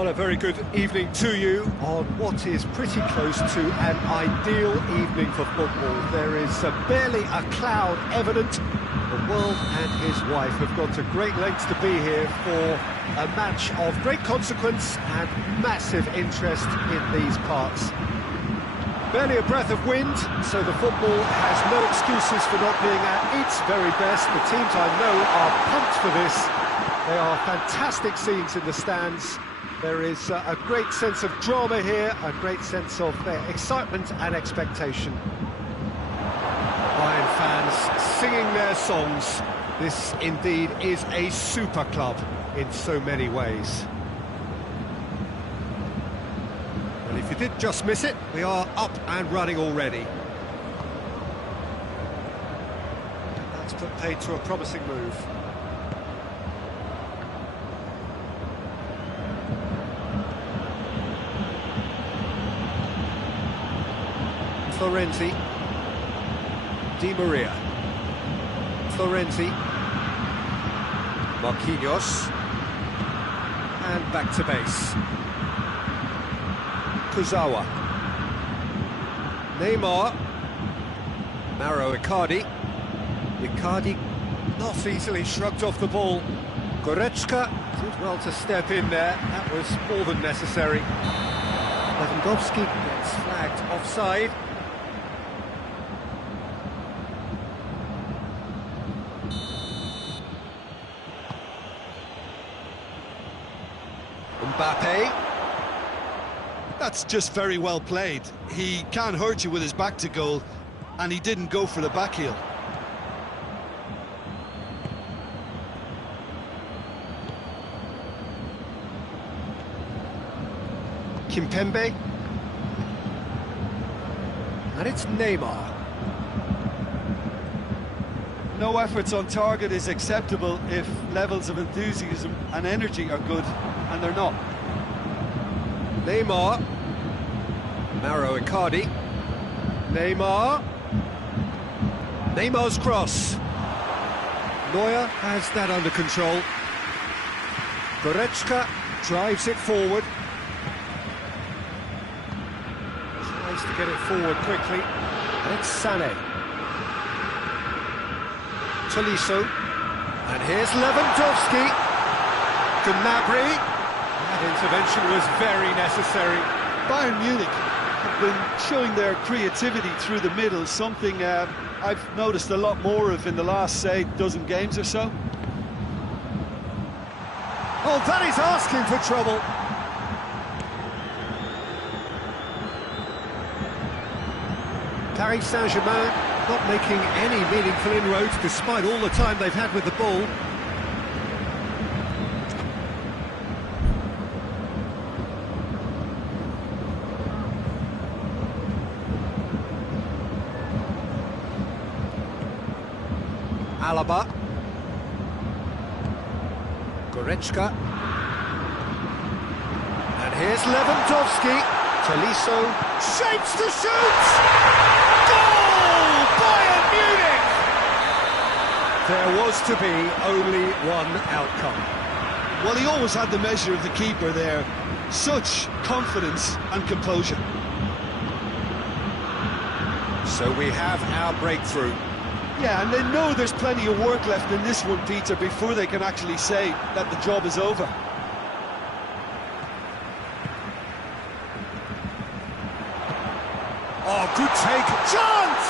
Well, a very good evening to you on what is pretty close to an ideal evening for football. There is barely a cloud evident. The world and his wife have gone to great lengths to be here for a match of great consequence and massive interest in these parts. Barely a breath of wind, so the football has no excuses for not being at its very best. The teams I know are pumped for this. They are fantastic scenes in the stands. There is a great sense of drama here, a great sense of excitement and expectation. Bayern fans singing their songs. This indeed is a super club in so many ways. And if you did just miss it, we are up and running already. That's put paid to a promising move. Florenzi, Di Maria, Florenzi, Marquinhos, and back to base. Kurzawa, Neymar, Mauro Icardi, not easily shrugged off the ball. Goretzka did well to step in there, that was more than necessary. Lewandowski gets flagged offside. Mbappe. That's just very well played. He can't hurt you with his back to goal, and he didn't go for the back heel. Kimpembe. And it's Neymar. No efforts on target is acceptable if levels of enthusiasm and energy are good, and they're not. Neymar, Mauro Icardi, Neymar, Neymar's cross. Neuer has that under control. Goretzka drives it forward. Tries to get it forward quickly. And it's Sané. Tolisso. And here's Lewandowski. Gnabry. That intervention was very necessary. Bayern Munich have been showing their creativity through the middle, something I've noticed a lot more of in the last, say, dozen games or so. Oh, that is asking for trouble. Paris Saint-Germain not making any meaningful inroads despite all the time they've had with the ball. Alaba, Goretzka, and here's Lewandowski. Tolisso shapes to shoot. Goal! Bayern Munich. There was to be only one outcome. Well, he always had the measure of the keeper there. Such confidence and composure. So we have our breakthrough. Yeah, and they know there's plenty of work left in this one, Peter, before they can actually say that the job is over. Oh, good take. Chance!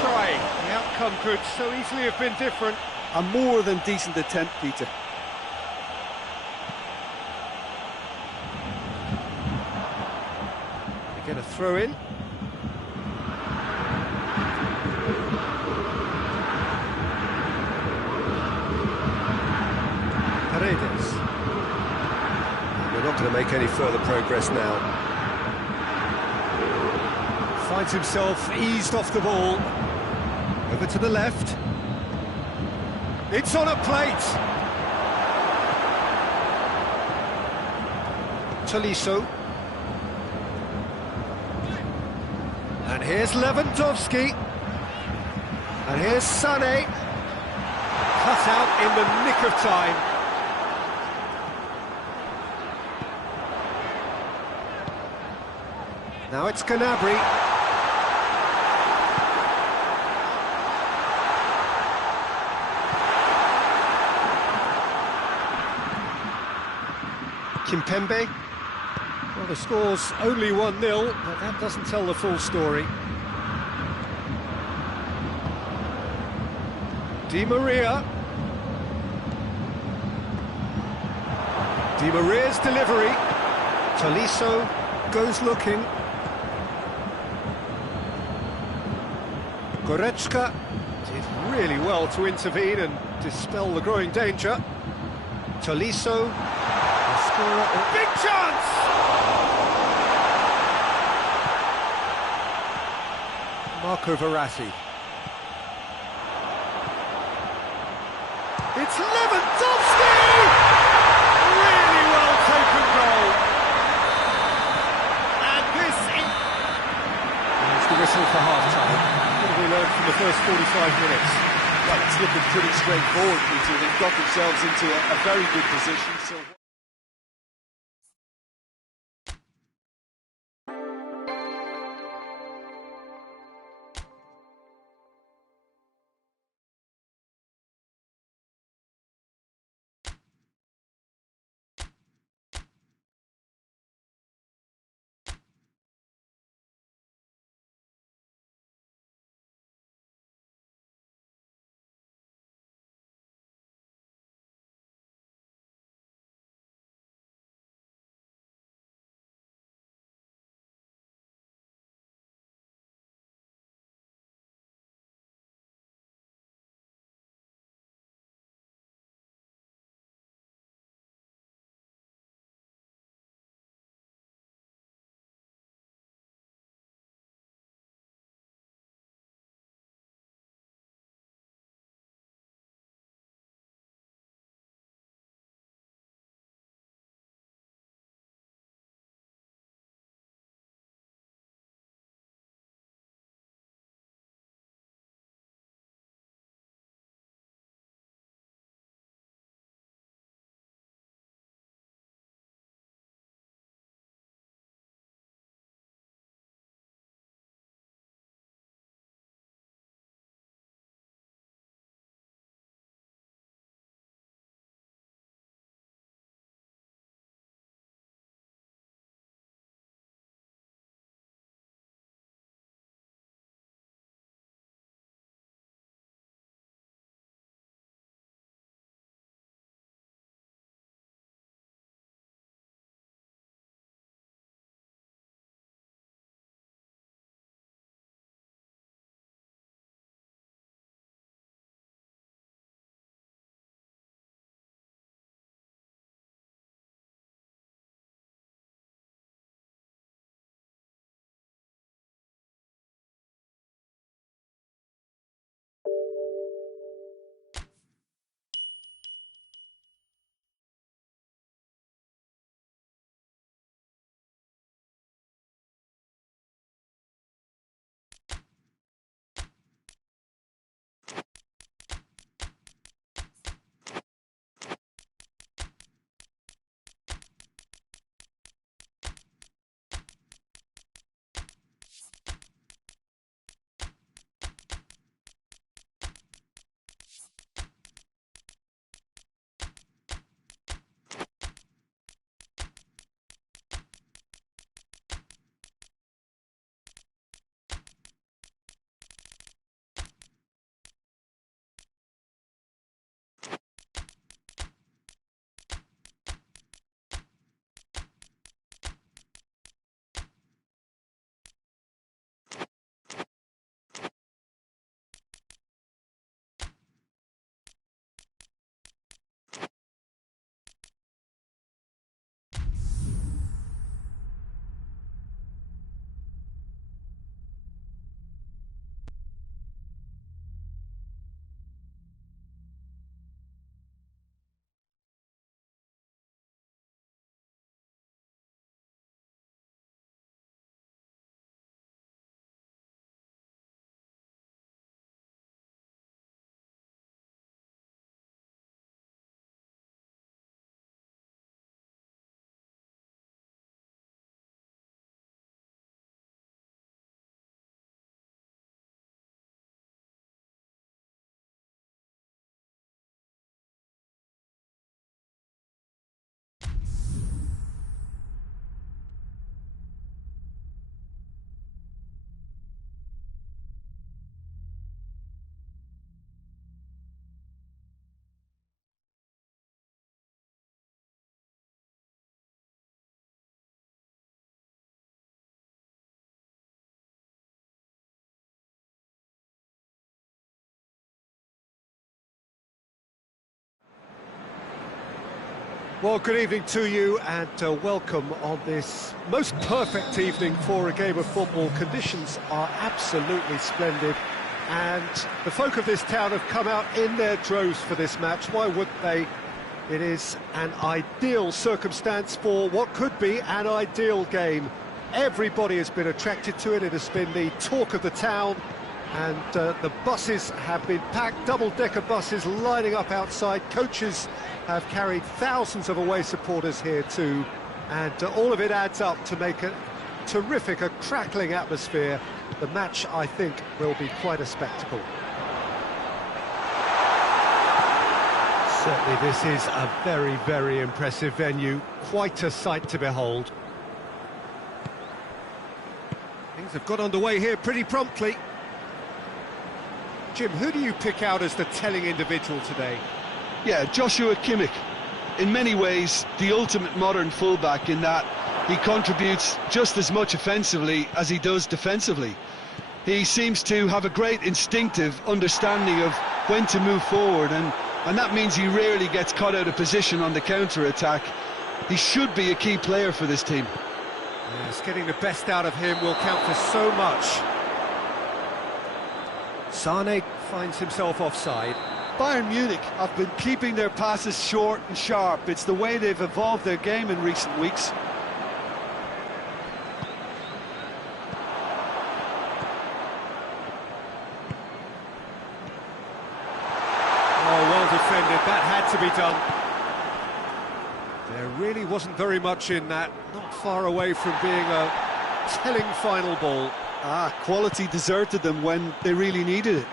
Try. The outcome could so easily have been different. A more than decent attempt, Peter. They get a throw in. Paredes. We're not going to make any further progress now. Finds himself eased off the ball. Over to the left. It's on a plate. Tolisso. And here's Lewandowski. And here's Sané. Cut out in the nick of time. Now it's Gnabry. Kimpembe. Well, the score's only 1-0, but that doesn't tell the full story. Di Maria. Di Maria's delivery. Tolisso goes looking. Goretzka did really well to intervene and dispel the growing danger. Tolisso, the scorer, big chance! Marco Verratti. It's Lewandowski! Really well taken goal. And this is... There's the whistle for half-time. What have we learned from the first 45 minutes? Well, it's looking pretty straightforward, Peter. They've got themselves into a very good position. So. Well, good evening to you and welcome on this most perfect evening for a game of football. Conditions are absolutely splendid and the folk of this town have come out in their droves for this match. Why wouldn't they? It is an ideal circumstance for what could be an ideal game. Everybody has been attracted to it. It has been the talk of the town. And the buses have been packed, double-decker buses lining up outside. Coaches have carried thousands of away supporters here too. And all of it adds up to make a terrific, a crackling atmosphere. The match, I think, will be quite a spectacle. Certainly this is a very, very impressive venue. Quite a sight to behold. Things have got underway here pretty promptly. Jim, who do you pick out as the telling individual today? Yeah, Joshua Kimmich. In many ways, the ultimate modern fullback in that he contributes just as much offensively as he does defensively. He seems to have a great instinctive understanding of when to move forward, and that means he rarely gets caught out of position on the counter-attack. He should be a key player for this team. Yes, getting the best out of him will count for so much. Sane finds himself offside. Bayern Munich have been keeping their passes short and sharp. It's the way they've evolved their game in recent weeks. Oh, well defended. That had to be done. There really wasn't very much in that. Not far away from being a telling final ball. Quality deserted them when they really needed it.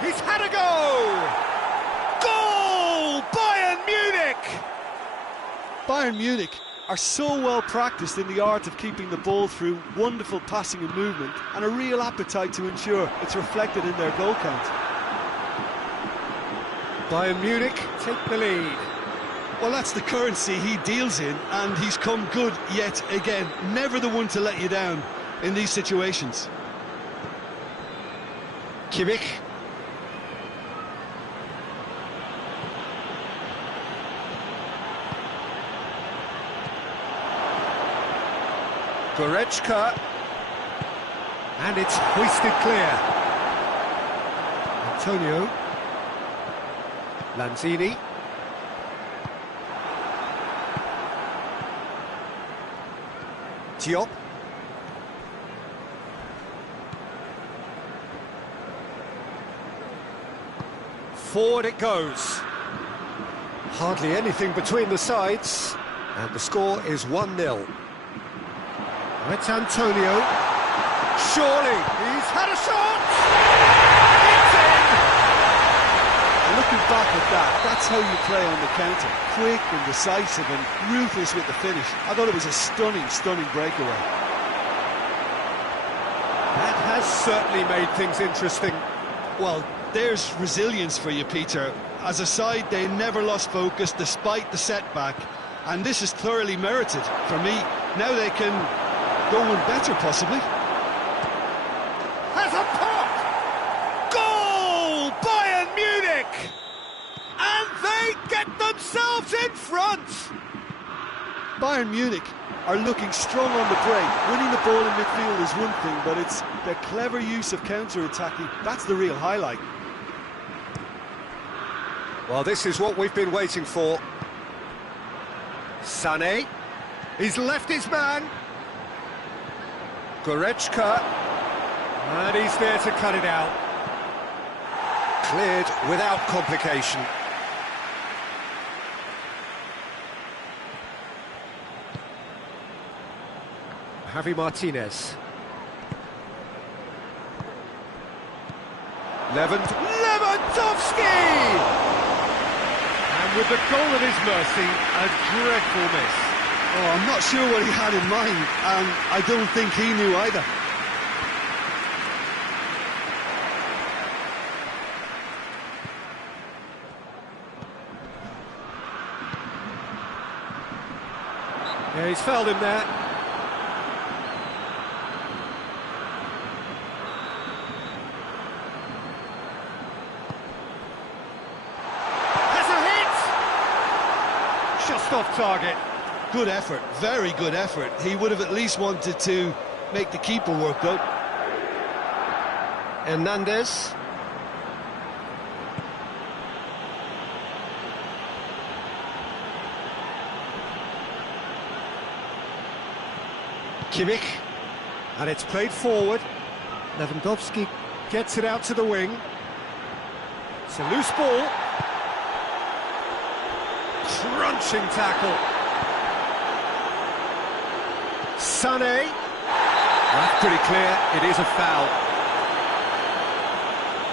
He's had a go! Goal! Bayern Munich! Bayern Munich are so well practiced in the art of keeping the ball through wonderful passing and movement, and a real appetite to ensure it's reflected in their goal count. Bayern Munich take the lead. Well, that's the currency he deals in, and he's come good yet again. Never the one to let you down in these situations. Kimmich. Goretzka. And it's hoisted clear. Antonio. Lanzini. Diop. Forward it goes. Hardly anything between the sides, and the score is 1-0. It's Antonio. Surely, he's had a shot! It's in! Looking back at that, that's how you play on the counter. Quick and decisive and ruthless with the finish. I thought it was a stunning, stunning breakaway. That has certainly made things interesting. Well, there's resilience for you, Peter. As a side, they never lost focus despite the setback, and this is thoroughly merited for me. Now they can go one better, possibly. Has a pop! Goal! Bayern Munich! And they get themselves in front! Bayern Munich are looking strong on the break. Winning the ball in midfield is one thing, but it's the clever use of counter-attacking. That's the real highlight. Well, this is what we've been waiting for. Sané. He's left his man. Goretzka. And he's there to cut it out. Cleared without complication. Javi Martinez. Lewandowski! And with the goal at his mercy, a dreadful miss. Oh, I'm not sure what he had in mind, and I don't think he knew either. Yeah, he's fouled him there. just off target. Good effort, very good effort. He would have at least wanted to make the keeper work, though. Hernandez. Kimmich. And it's played forward. Lewandowski gets it out to the wing. It's a loose ball. Crunching tackle. Sané. That's pretty clear, it is a foul.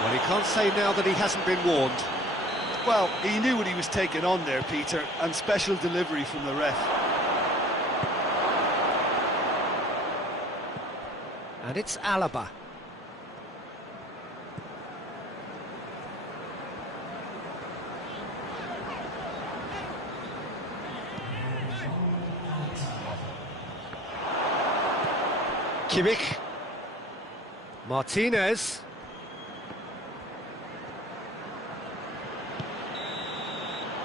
Well, he can't say now that he hasn't been warned. Well, he knew what he was taking on there, Peter, and special delivery from the ref. And it's Alaba. Kimmich. Martinez.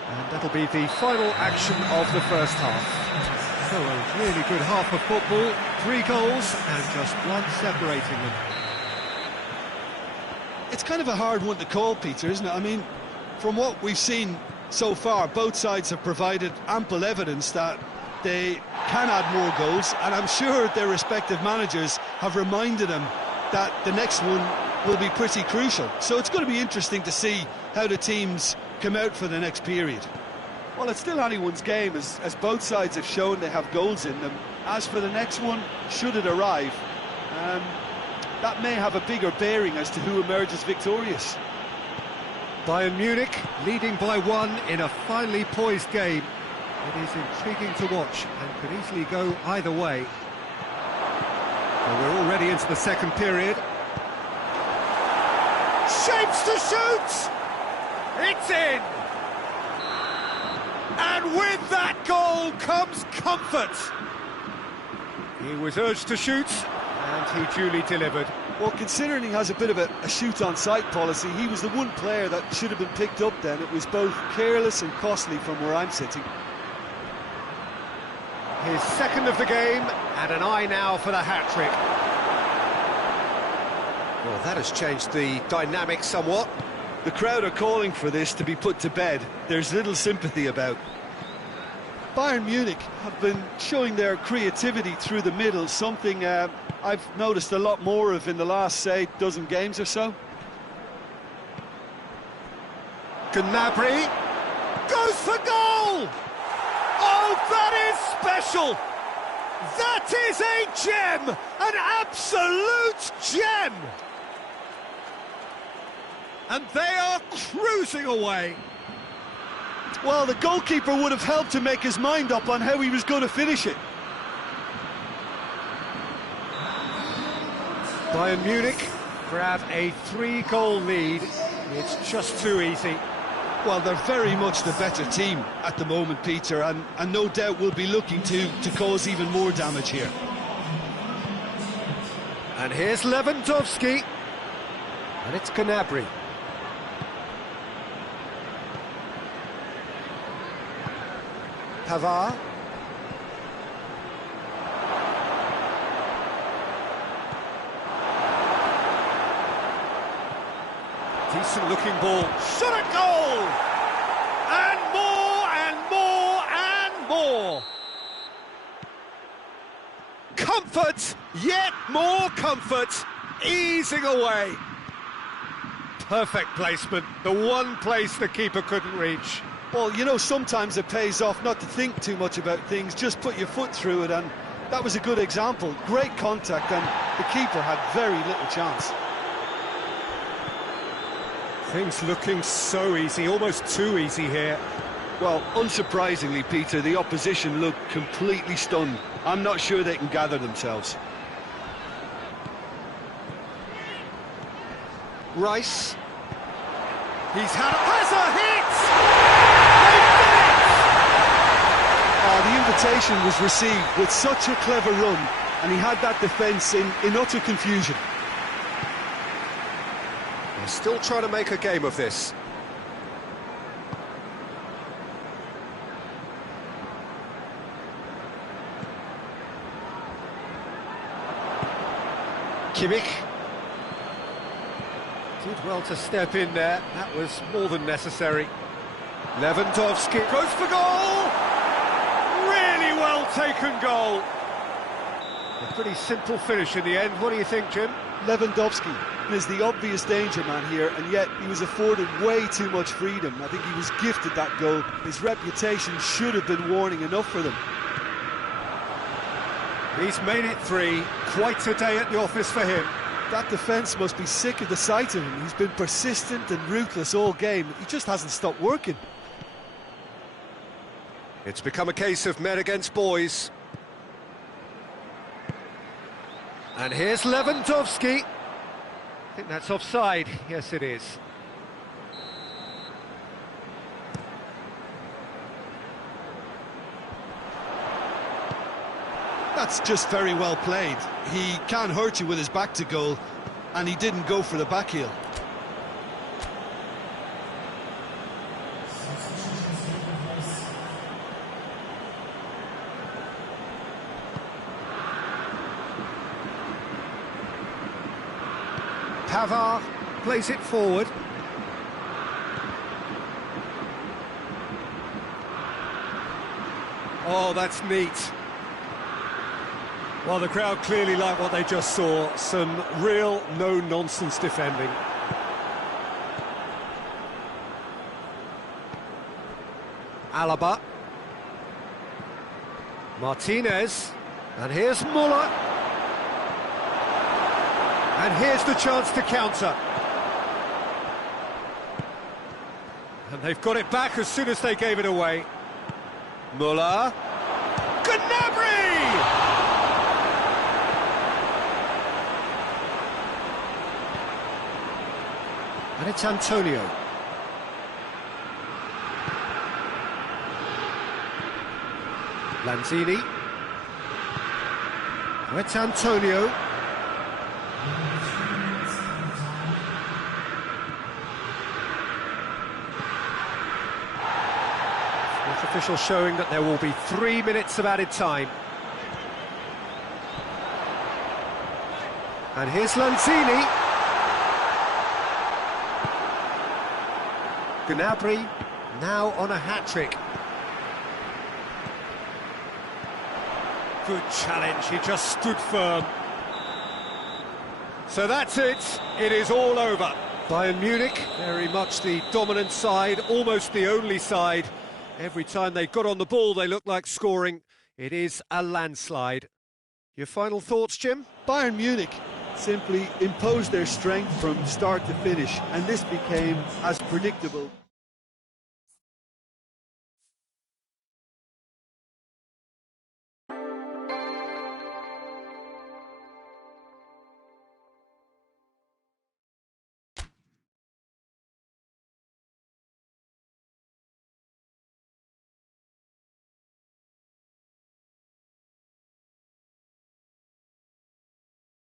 And that'll be the final action of the first half. So a really good half of football, 3 goals and just one separating them. It's kind of a hard one to call, Peter, isn't it? I mean, from what we've seen so far, both sides have provided ample evidence that they can add more goals, and I'm sure their respective managers have reminded them that the next one will be pretty crucial. So it's going to be interesting to see how the teams come out for the next period. Well, it's still anyone's game, as both sides have shown they have goals in them. As for the next one, should it arrive, that may have a bigger bearing as to who emerges victorious. Bayern Munich leading by 1 in a finely poised game. It is intriguing to watch and could easily go either way. Well, we're already into the second period. Shapes to shoot! It's in! And with that goal comes comfort. He was urged to shoot, and he duly delivered. Well, considering he has a bit of a shoot-on-sight policy, he was the one player that should have been picked up then. It was both careless and costly from where I'm sitting. His second of the game, and an eye now for the hat-trick. Well, that has changed the dynamic somewhat. The crowd are calling for this to be put to bed. There's little sympathy about. Bayern Munich have been showing their creativity through the middle, something I've noticed a lot more of in the last, say, dozen games or so. Gnabry goes for goal! Oh, that is special! That is a gem! An absolute gem! And they are cruising away. Well, the goalkeeper would have helped to make his mind up on how he was going to finish it. Bayern Munich grab a 3-goal lead. It's just too easy. Well, they're very much the better team at the moment, Peter, and no doubt will be looking to cause even more damage here. And here's Lewandowski. And it's Gnabry. Pavard. Decent looking ball. Shot at goal! And more and more and more. Comfort, yet more comfort, easing away. Perfect placement, the one place the keeper couldn't reach. Well, you know, sometimes it pays off not to think too much about things, just put your foot through it, and that was a good example. Great contact, and the keeper had very little chance. Things looking so easy, almost too easy here. Well, unsurprisingly, Peter, the opposition looked completely stunned. I'm not sure they can gather themselves. Rice. He's has a hit! The invitation was received with such a clever run, and he had that defence in utter confusion. They're still trying to make a game of this. Kimmich. Did well to step in there, that was more than necessary. Lewandowski goes for goal! Really well taken goal. A pretty simple finish in the end, what do you think, Jim? Lewandowski is the obvious danger man here, and yet he was afforded way too much freedom. I think he was gifted that goal. His reputation should have been warning enough for them. He's made it 3, quite a day at the office for him. That defence must be sick of the sight of him. He's been persistent and ruthless all game. He just hasn't stopped working. It's become a case of men against boys. And here's Lewandowski. I think that's offside. Yes, it is. That's just very well played. He can hurt you with his back to goal, and he didn't go for the back heel. Pavard plays it forward. Oh, that's neat. Well, the crowd clearly like what they just saw. Some real no-nonsense defending. Alaba. Martinez. And here's Muller. And here's the chance to counter. And they've got it back as soon as they gave it away. Muller. Gnabry! And it's Antonio. Lanzini. It's Antonio. Official showing that there will be 3 minutes of added time. And here's Lanzini. Gnabry now on a hat-trick. Good challenge, he just stood firm. So that's it, it is all over. Bayern Munich, very much the dominant side, almost the only side. Every time they got on the ball, they looked like scoring. It is a landslide. Your final thoughts, Jim? Bayern Munich simply imposed their strength from start to finish, and this became as predictable